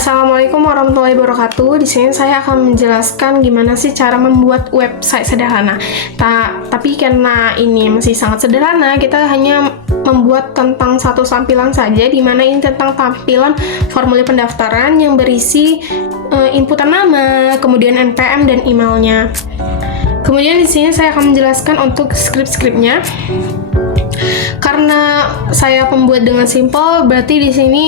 Assalamualaikum warahmatullahi wabarakatuh. Di sini saya akan menjelaskan gimana sih cara membuat website sederhana. Tapi karena ini masih sangat sederhana, kita hanya membuat tentang satu tampilan saja, di mana ini tentang tampilan formulir pendaftaran yang berisi inputan nama, kemudian NPM dan emailnya. Kemudian di sini saya akan menjelaskan untuk script-scriptnya. Karena saya pembuat dengan simple, berarti di sini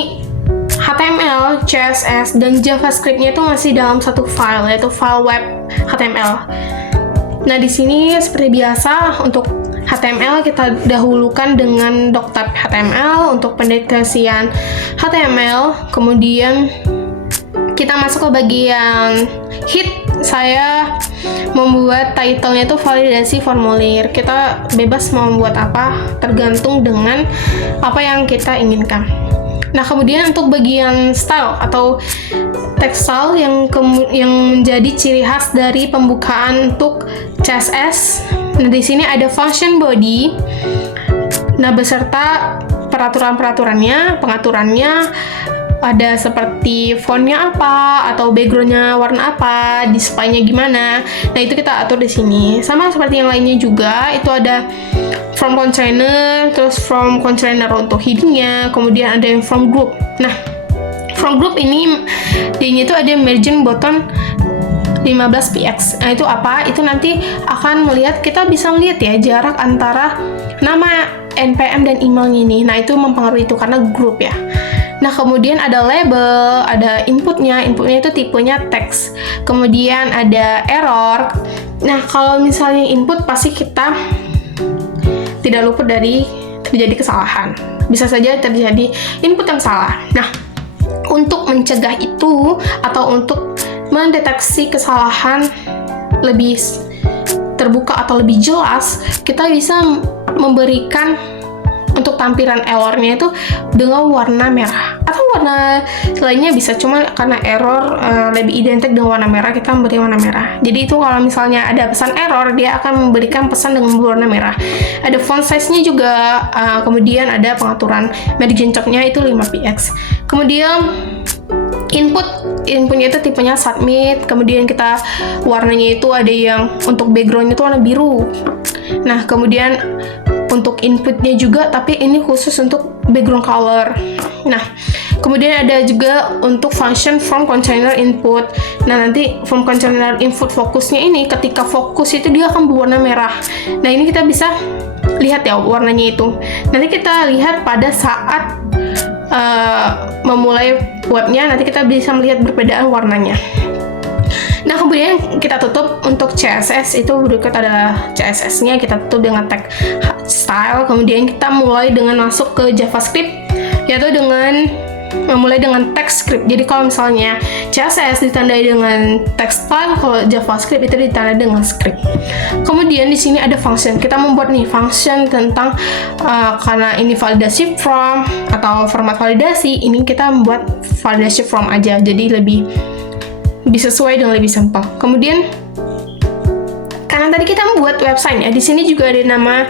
HTML, CSS, dan JavaScript-nya itu masih dalam satu file, yaitu file web HTML. Nah, di sini seperti biasa untuk HTML kita dahulukan dengan doctype HTML untuk pendeteksian HTML. Kemudian kita masuk ke bagian head. Saya membuat title-nya itu validasi formulir. Kita bebas mau membuat apa, tergantung dengan apa yang kita inginkan. Nah, kemudian untuk bagian style atau text style yang menjadi ciri khas dari pembukaan untuk CSS. Nah, di sini ada function body. Nah, beserta peraturan-peraturannya, pengaturannya, ada seperti fontnya apa, atau backgroundnya warna apa, display-nya gimana. Nah, itu kita atur di sini. Sama seperti yang lainnya juga, itu ada from container, terus from container untuk heading-nya, kemudian ada yang from group. Nah, from group ini dia itu ada margin button 15px. Nah, itu apa? Itu nanti akan melihat, kita bisa melihat ya jarak antara nama, NPM, dan emailnya ini. Nah, itu mempengaruhi itu karena group ya. Nah, kemudian ada label, ada inputnya itu tipenya text. Kemudian ada error. Nah, kalau misalnya input pasti kita tidak luput dari terjadi kesalahan. Bisa saja terjadi input yang salah. Nah, untuk mencegah itu atau untuk mendeteksi kesalahan lebih terbuka atau lebih jelas, kita bisa memberikan untuk tampilan error-nya itu dengan warna merah atau warna lainnya bisa, cuma karena error lebih identik dengan warna merah, kita memberi warna merah. Jadi itu kalau misalnya ada pesan error, dia akan memberikan pesan dengan warna merah. Ada font size-nya juga, kemudian ada pengaturan margin top-nya itu 5px. Kemudian inputnya itu tipenya submit. Kemudian kita warnanya itu ada yang untuk background itu warna biru. Nah, kemudian untuk inputnya juga, tapi ini khusus untuk background color. Nah, kemudian ada juga untuk function from container input. Nah, nanti from container input fokusnya ini, ketika fokus itu dia akan berwarna merah. Nah, ini kita bisa lihat ya warnanya itu. Nanti kita lihat pada saat memulai webnya, nanti kita bisa melihat perbedaan warnanya. Nah, kemudian kita tutup untuk CSS, itu berikut ada CSS-nya, kita tutup dengan tag style. Kemudian kita mulai dengan masuk ke JavaScript, yaitu dengan memulai dengan text script. Jadi kalau misalnya CSS ditandai dengan text style, kalau JavaScript itu ditandai dengan script. Kemudian di sini ada function. Kita membuat nih function tentang karena ini validasi from atau format validasi, ini kita membuat validasi from aja. Jadi lebih sesuai dan lebih simpel. Kemudian karena tadi kita membuat website ya, di sini juga ada nama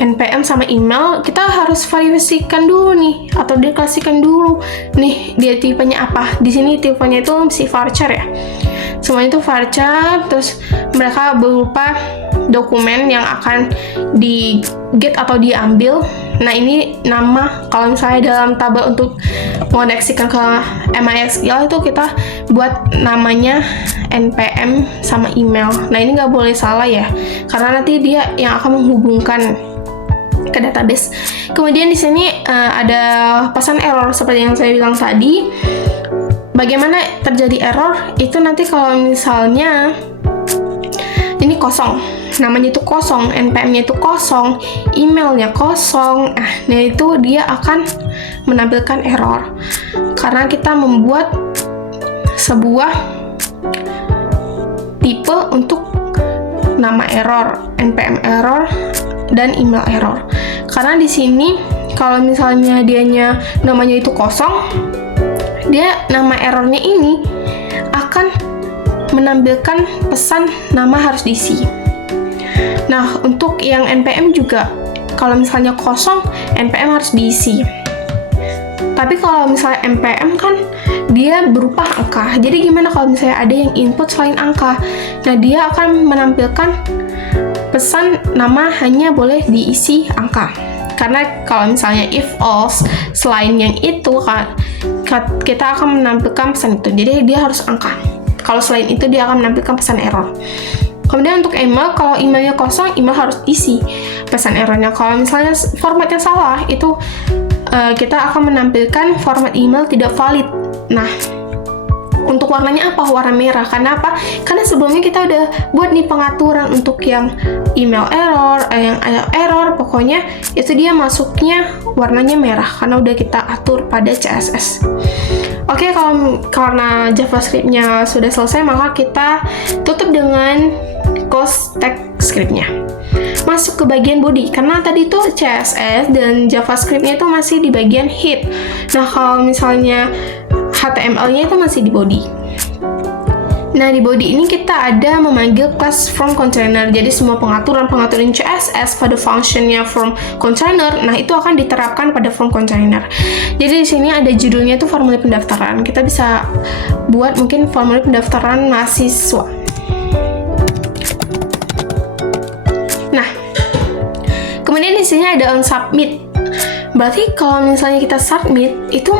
NPM sama email. Kita harus verifikasikan dulu nih, atau deklarasikan dulu nih dia tipenya apa. Di sini tipenya itu si varchar ya. Semuanya itu varchar, terus mereka berupa dokumen yang akan di get atau diambil. Nah, ini nama, kalau misalnya dalam tabel untuk mengoneksikan ke MySQL itu kita buat namanya NPM sama email. Nah, ini nggak boleh salah ya, karena nanti dia yang akan menghubungkan ke database. Kemudian di sini ada pesan error seperti yang saya bilang tadi. Bagaimana terjadi error? Itu nanti kalau misalnya ini kosong, namanya itu kosong, NPM-nya itu kosong, emailnya kosong, nah itu dia akan menampilkan error karena kita membuat sebuah tipe untuk nama error, NPM error, dan email error. Karena di sini kalau misalnya dianya namanya itu kosong, dia nama errornya ini akan menampilkan pesan nama harus diisi. Nah, untuk yang NPM juga, kalau misalnya kosong, NPM harus diisi. Tapi kalau misalnya NPM kan dia berupa angka. Jadi gimana kalau misalnya ada yang input selain angka? Nah, dia akan menampilkan pesan nama hanya boleh diisi angka. Karena kalau misalnya if else selain yang itu, kita akan menampilkan pesan itu. Jadi dia harus angka. Kalau selain itu dia akan menampilkan pesan error. Kemudian untuk email, kalau emailnya kosong, email harus isi pesan errornya. Kalau misalnya formatnya salah, itu kita akan menampilkan format email tidak valid. Nah, untuk warnanya apa? Warna merah. Karena apa? Karena sebelumnya kita udah buat nih pengaturan untuk yang email error, yang error, pokoknya itu dia masuknya warnanya merah karena udah kita atur pada CSS. Oke, karena JavaScript-nya sudah selesai, maka kita tutup dengan close text script-nya. Masuk ke bagian body, karena tadi tuh CSS dan JavaScript-nya itu masih di bagian head. Nah, kalau misalnya HTML-nya itu masih di body. Nah, di body ini kita ada memanggil class from container. Jadi semua pengaturan CSS pada functionnya from container, nah itu akan diterapkan pada from container. Jadi di sini ada judulnya itu formulir pendaftaran. Kita bisa buat mungkin formulir pendaftaran mahasiswa. Nah, kemudian di sini ada on submit. Berarti kalau misalnya kita submit, itu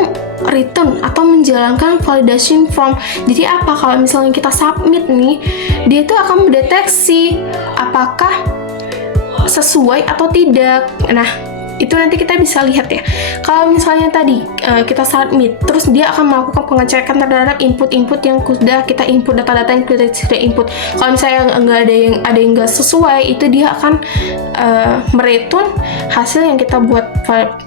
return atau menjalankan validation form. Jadi apa? Kalau misalnya kita submit nih, dia itu akan mendeteksi apakah sesuai atau tidak. Nah, itu nanti kita bisa lihat ya. Kalau misalnya tadi kita submit, terus dia akan melakukan pengecekan terhadap input-input yang sudah kita input, data-data yang kita input. Kalau misalnya ada yang nggak sesuai, itu dia akan mereturn hasil yang kita buat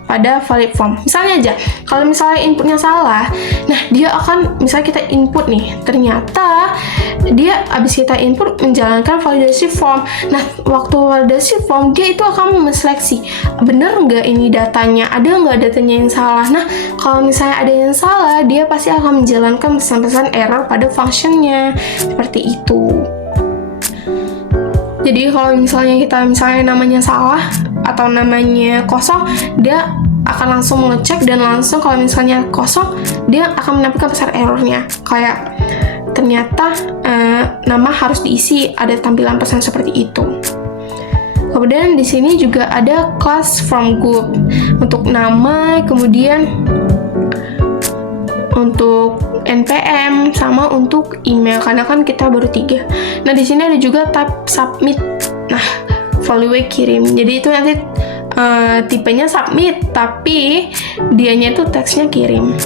pada valid form. Misalnya aja, kalau misalnya inputnya salah, nah dia akan, misalnya kita input nih, ternyata dia abis kita input menjalankan validasi form. Nah, waktu validasi form, dia itu akan menseleksi, bener nggak ini datanya, ada nggak datanya yang salah. Nah, kalau misalnya ada yang salah, dia pasti akan menjalankan pesan-pesan error pada functionnya, seperti itu. Jadi kalau misalnya namanya salah atau namanya kosong, dia akan langsung mengecek dan langsung kalau misalnya kosong, dia akan menampilkan pesan errornya. Kayak ternyata nama harus diisi, ada tampilan pesan seperti itu. Kemudian di sini juga ada class from group untuk nama, kemudian untuk NPM sama untuk email, karena kan kita baru 3. Nah, di sini ada juga tab submit. Nah, value kirim. Jadi itu nanti tipenya submit, tapi dianya itu teksnya kirim.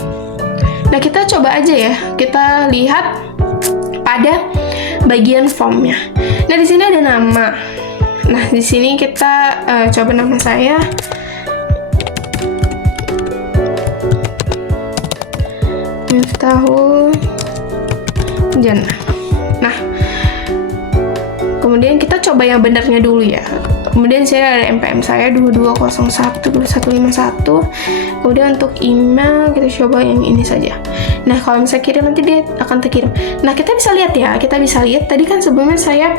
Nah, kita coba aja ya. Kita lihat pada bagian formnya. Nah, di sini ada nama. Nah, di sini kita coba nama saya. Miftahul Jannah. Nah, kemudian kita coba yang benarnya dulu ya. Kemudian saya ada NPM saya 22012151. Kemudian untuk email kita coba yang ini saja. Nah, kalau misalnya kirim nanti dia akan terkirim. Nah, kita bisa lihat ya. Kita bisa lihat tadi kan sebelumnya saya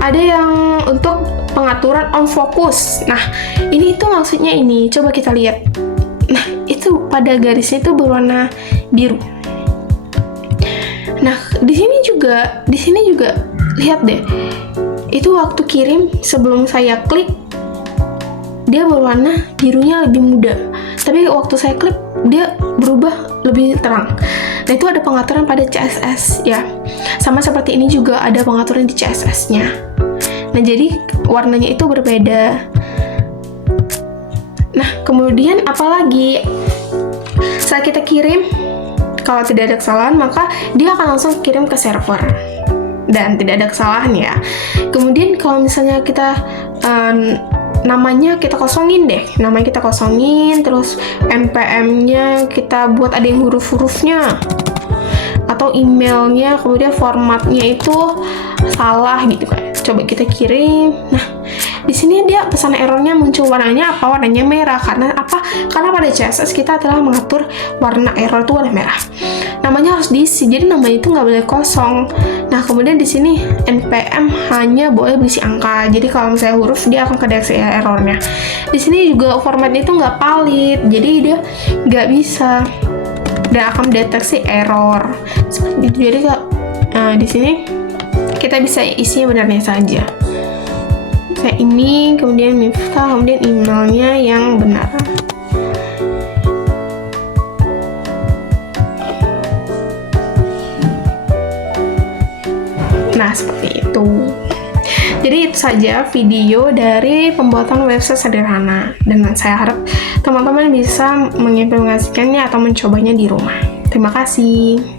ada yang untuk pengaturan on focus. Nah, ini itu maksudnya ini. Coba kita lihat. Nah, itu pada garisnya itu berwarna biru. Nah, di sini juga lihat deh. Itu waktu kirim, sebelum saya klik, dia berwarna birunya lebih muda. Tapi waktu saya klik, dia berubah lebih terang. Nah, itu ada pengaturan pada CSS ya. Sama seperti ini juga ada pengaturan di CSS-nya. Nah, jadi warnanya itu berbeda. Nah, kemudian apalagi saat kita kirim, kalau tidak ada kesalahan, maka dia akan langsung kirim ke server dan tidak ada kesalahan ya. Kemudian kalau misalnya kita namanya kita kosongin deh, terus NPM-nya kita buat ada yang huruf-hurufnya atau emailnya, kemudian formatnya itu salah gitu kan. Coba kita kirim. Nah, di sini dia pesan errornya muncul, warnanya apa? Warnanya merah. Karena apa? Karena pada CSS kita telah mengatur warna error itu warna merah. Namanya harus diisi, jadi namanya itu nggak boleh kosong. Nah, kemudian di sini NPM hanya boleh berisi angka. Jadi kalau misalnya huruf, dia akan kedeteksi errornya. Di sini juga formatnya itu nggak valid, jadi dia nggak bisa dan akan mendeteksi error seperti itu. Jadi di sini kita bisa isi benarnya saja. Saya ini, kemudian Miftah, kemudian emailnya yang benar. Nah, seperti itu. Jadi itu saja video dari pembuatan website sederhana, dan saya harap teman-teman bisa mengimplementasikannya atau mencobanya di rumah. Terima kasih.